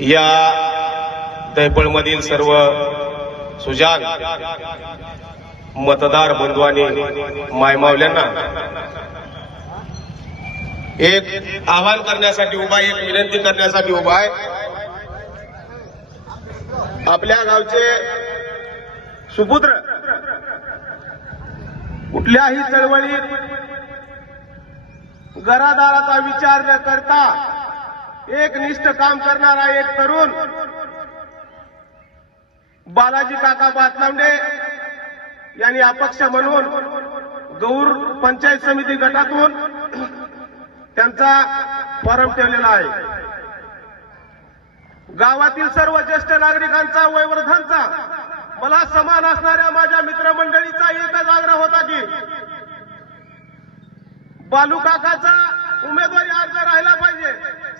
या दैपळमधील सर्व सुजान मतदार बंधुवानी मायमावल्यांना एक आवाहन करण्यासाठी उभा आहे, एक विनंती करण्यासाठी उभा आहे. आपल्या गावचे सुपुत्र कुठल्याही चळवळीत घरादाराचा विचार न करता एक निष्ठ काम करणारा एक तरुण बालाजी काका बातलांडे यांनी अपक्ष म्हणून गौर पंचायत समिती गटातून त्यांचा फॉर्म ठेवलेला आहे. गावातील सर्व ज्येष्ठ नागरिकांचा वयवर्धांचा मला समान असणाऱ्या माझ्या मित्रमंडळीचा एकच आग्रह होता की बालू काकाचा उमेदवारी अर्ज राहिला पाहिजे.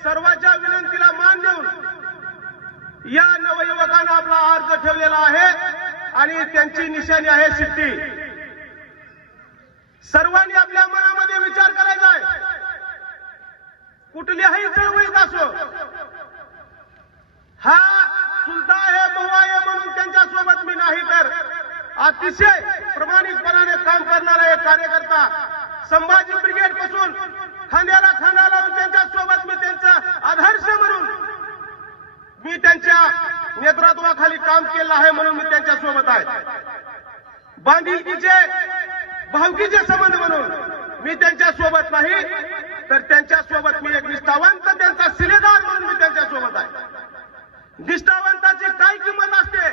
सर्वांच्या विनंतीला मान देऊन या नवयुवकानं आपला अर्ज ठेवलेला आहे आणि त्यांची निशाणी आहे शिट्टी. सर्वांनी आपल्या मनामध्ये विचार करा कुठल्याही चळवळीत असो हा चुलता आहे आहे म्हणून त्यांच्यासोबत मी नाही तर अतिशय प्रामाणिकपणाने काम करणारा एक कार्यकर्ता संभाजी ब्रिगेडपासून खांद्याला खांदा लावून त्यांच्यासोबत मी त्यांचा आदर्श म्हणून मी त्यांच्या नेतृत्वाखाली काम केलं आहे म्हणून मी त्यांच्यासोबत आहे. बांधिलकीचे भावकीचे संबंध म्हणून मी त्यांच्यासोबत नाही. तर त्यांच्यासोबत मी एक निष्ठावंत त्यांचा सिलेदार म्हणून मी त्यांच्यासोबत आहे. निष्ठावंताची काय किंमत असते?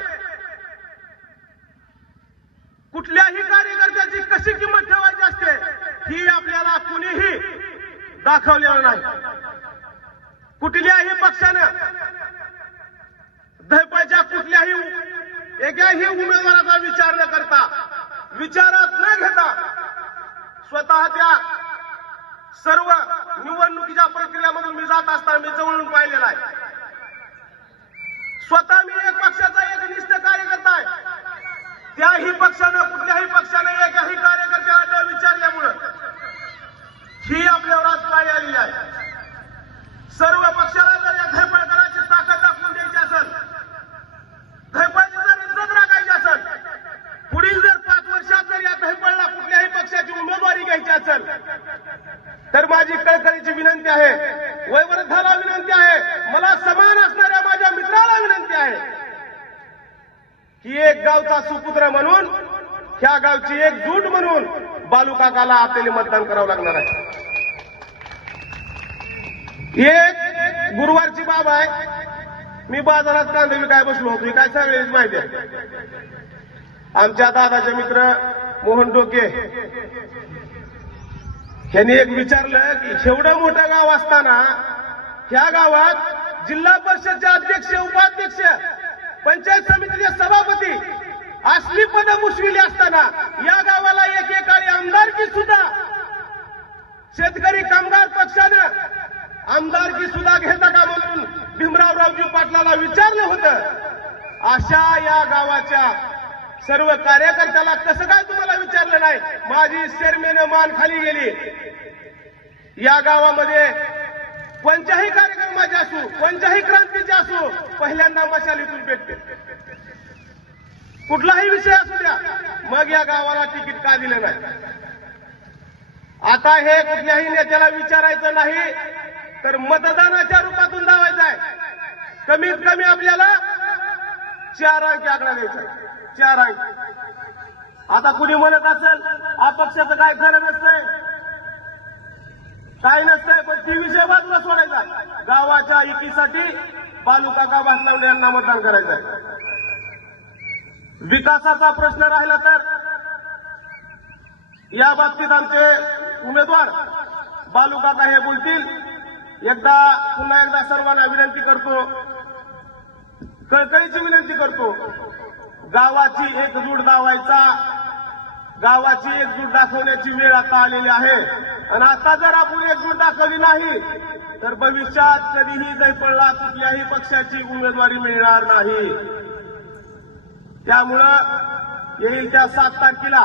कुठल्याही कार्यकर्त्याची कशी किंमत ठेवायची असते ही आपल्याला कुणीही दाखवलेलं नाही. कुठल्याही पक्षानं धैपाच्या कुठल्याही एकाही उमेदवाराचा विचार न करता विचारात न घेता स्वतः त्या सर्व निवडणुकीच्या प्रक्रियामधून मी जात असताना मी जवळून पाहिलेला आहे. स्वतः मी एक पक्षाचा एक निष्ठ कार्यकर्ता आहे. त्याही पक्षानं कुठल्याही पक्षानं एकाही कार्यकर्त्याला न विचारल्यामुळं ही आपल्यावर आज पाळी आलेली आहे सर्व पक्षाला जर या धैपळकराची ताकद दाखवून द्यायची असेल धैपळची जर इज्जत राखायची असेल पुढील जर पाच वर्षात जर या धैपळला कुठल्याही पक्षाची उमेदवारी घ्यायची असेल तर माझी कळकळीची विनंती आहे माणसाला विनंती आहे. मला समान असणाऱ्या माझ्या मित्राला विनंती आहे. की एक गावचा सुपुत्र म्हणून ह्या गावची एक जूट म्हणून बालुकाकाला आपल्याला मतदान करावं लागणार आहे. एक गुरुवारची बाब आहे. मी बाजारात कांदे विकाय बसलो होतो. काय सगळीच माहिती आहे. आमच्या दादाचे मित्र मोहन डोके यांनी एक विचारलं की एवढं मोठं गाव असताना ह्या गावात जिल्हा परिषदचे अध्यक्ष उपाध्यक्ष पंचायत समितीचे सभापती असली पदं मुश्विली असताना या गावाला एकेकाळी आमदारकी सुद्धा शेतकरी कामगार पक्षानं आमदारकी सुद्धा घेता का म्हणून भीमरावरावजी पाटलाला विचारलं होतं. अशा या गावाच्या सर्व कार्यकर्त्याला कसं काय तुम्हाला विचारलं नाही? माझी शेरमेनं मान खाली गेली. या गावामध्ये कोणत्याही कार्यक्रमाचे असू कोणत्याही क्रांतीचे असू पहिल्यांदा मशालीतून भेटते कुठलाही विषय असू द्या मग या गावाला तिकीट का दिलं नाही? आता हे कुठल्याही नेत्याला विचारायचं नाही तर मतदानाच्या रूपातून दावायचं आहे. कमीत कमी आपल्याला चार अंक आकडा द्यायचा चार अंक. आता कुणी म्हणत असेल अपक्षाचं काय खरं नसतंय? काय नसतंय? ती विषय बाजूला सोडायचा. गावाच्या एकीसाठी बालुकाका भासलावडे यांना मतदान करायचं विकासाचा प्रश्न राहिला तर या बाबतीत आमचे उमेदवार बालुकाका हे बोलतील. एकदा पुन्हा एकदा सर्वांना विनंती करतो. कळकळीची विनंती करतो. गावाची एकजूट दावायचा गावाची एकजूट दाखवण्याची वेळ आता आलेली आहे. आणि आता जर आपण एकजूट दाखवली नाही तर भविष्यात कधीही दैपळला कुठल्याही पक्षाची उमेदवारी मिळणार नाही. त्यामुळं येईल त्या सात तारखेला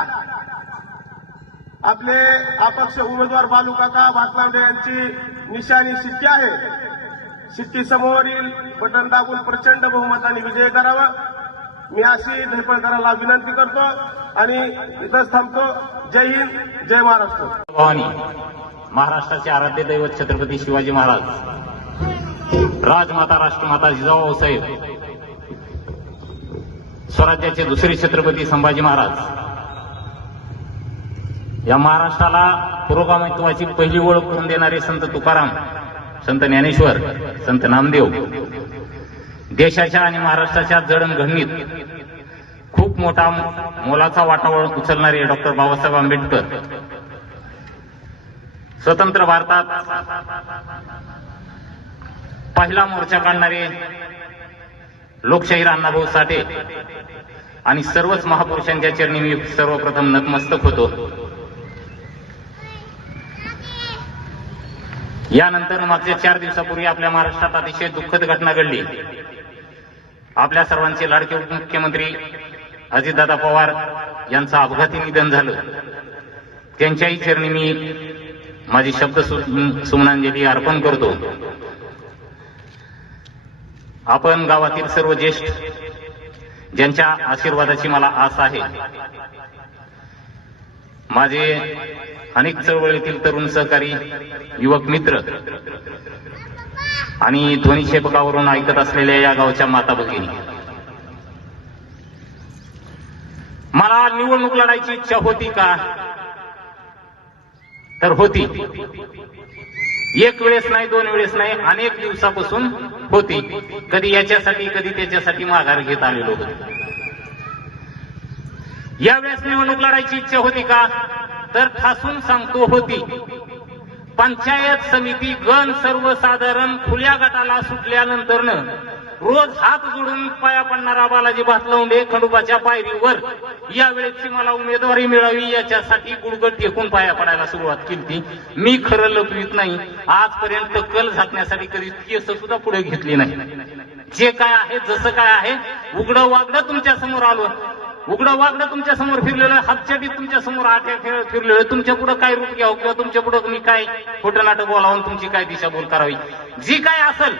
आपले अपक्ष उमेदवार बालुकाका भातलांडे यांची निशाणी शिट्टी आहे. शिट्टी समोरील बटन दाबून प्रचंड बहुमताने विजय करावा. मी अशी धैपळकरांना विनंती करतो. आणि इथंच थांबतो. जय हिंद जय महाराष्ट्र. भवानी महाराष्ट्राचे आराध्य दैवत छत्रपती शिवाजी महाराज. राजमाता राष्ट्रमाता जिजाऊ साहेब. स्वराज्याचे दुसरे छत्रपती संभाजी महाराज. या महाराष्ट्राला पुरोगामित्वाची पहिली ओळख करून देणारे संत तुकाराम संत ज्ञानेश्वर संत नामदेव. देशाच्या आणि महाराष्ट्राच्या जडणघडणीत खूप मोठा मोलाचा वाटा उचलणारे डॉक्टर बाबासाहेब आंबेडकर. स्वतंत्र भारतात पहिला मोर्चा काढणारे लोकशाहीर अण्णाभाऊ साठे आणि सर्वच महापुरुषांच्या चरणी मी सर्वप्रथम नतमस्तक होतो. यानंतर मागच्या चार दिवसापूर्वी आपल्या महाराष्ट्रात अतिशय दुःखद घटना घडली. आपल्या सर्वांचे लाडके उपमुख्यमंत्री अजितदादा पवार यांचं अपघाती निधन झालं. त्यांच्याही चरणी मी माझी शब्द सु- सुमनांजली अर्पण करतो. आपण गावातील सर्व ज्येष्ठ ज्यांच्या आशीर्वादाची मला आस आहे. माझे अनेक चळवळीतील तरुण सहकारी युवक मित्र आणि ध्वनिक्षेपकावरून ऐकत असलेल्या या गावच्या माता भगिनी मला निवडणूक लढायची इच्छा होती का? तर होती. एक वेळेस नाही दोन वेळेस नाही अनेक दिवसापासून होती. कधी याच्यासाठी कधी त्याच्यासाठी माघार घेत आलेलो होतो. यावेळेस निवडणूक लढायची इच्छा होती का? तर ठासून सांगतो होती. पंचायत समिती गण सर्वसाधारण खुल्या गटाला सुटल्यानंतरनं रोज हात जोडून पाया पडणारा बालाजी भातलवंडे खंडोबाच्या पायरीवर यावेळेची मला उमेदवारी मिळावी याच्यासाठी गुडगट टेकून पाया पडायला सुरुवात केली. मी खरं लपवीत नाही. आजपर्यंत कल झाकण्यासाठी कधी केस सुद्धा पुढे घेतली नाही. जे काय आहे जसं काय आहे उघडं वागडं तुमच्यासमोर आलो. उघडं वागडं तुमच्यासमोर फिरलेलं हातच्याबीत तुमच्यासमोर आठ्या खेळत फिरलेलं तुमच्यापुढे काय रूप घ्यावं किंवा तुमच्यापुढे मी काय खोटं नाटक बोलावून तुमची काय दिशाभूल करावी? जी काय असेल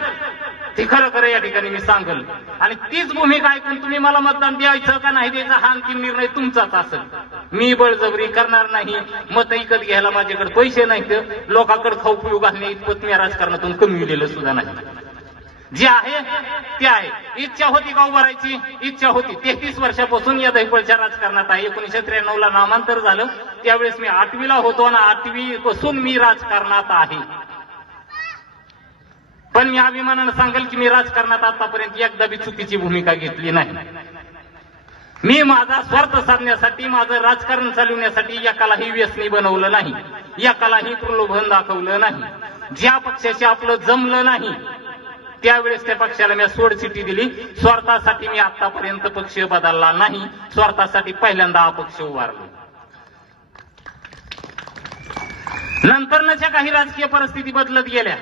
ती खरं खरं या ठिकाणी मी सांगल. आणि तीच भूमिका ऐकून तुम्ही मला मतदान द्यायचं का नाही द्यायचा हा अंतिम निर्णय तुमचाच असेल. मी बळजबरी करणार नाही. मत ऐकत घ्यायला माझ्याकडे पैसे नाहीत. लोकांकडे खाऊ पिऊ घालणे इतपत मी राजकारणातून कमी दिलेलं सुद्धा नाही. जे आहे ते आहे. इच्छा होती का उभारायची? इच्छा होती. तेहतीस वर्षापासून या दहिपळच्या राजकारणात आहे. एकोणीशे त्र्याण्णव ला नामांतर झालं. त्यावेळेस मी आठवीला होतो आणि आठवी पासून मी राजकारणात आहे. पण मी अभिमानानं सांगेल की मी राजकारणात आतापर्यंत एकदा बी चुकीची भूमिका घेतली नाही. मी माझा स्वार्थ साधण्यासाठी माझं राजकारण चालवण्यासाठी एकालाही व्यसनी बनवलं नाही. एकालाही प्रलोभन दाखवलं नाही. ज्या पक्षाशी आपलं जमलं नाही त्यावेळेस त्या पक्षाला मी सोडचिठी दिली. स्वार्थासाठी मी आतापर्यंत पक्ष बदलला नाही. स्वार्थासाठी पहिल्यांदा अपक्ष उभारला. नंतरच्या काही राजकीय परिस्थिती बदलत गेल्या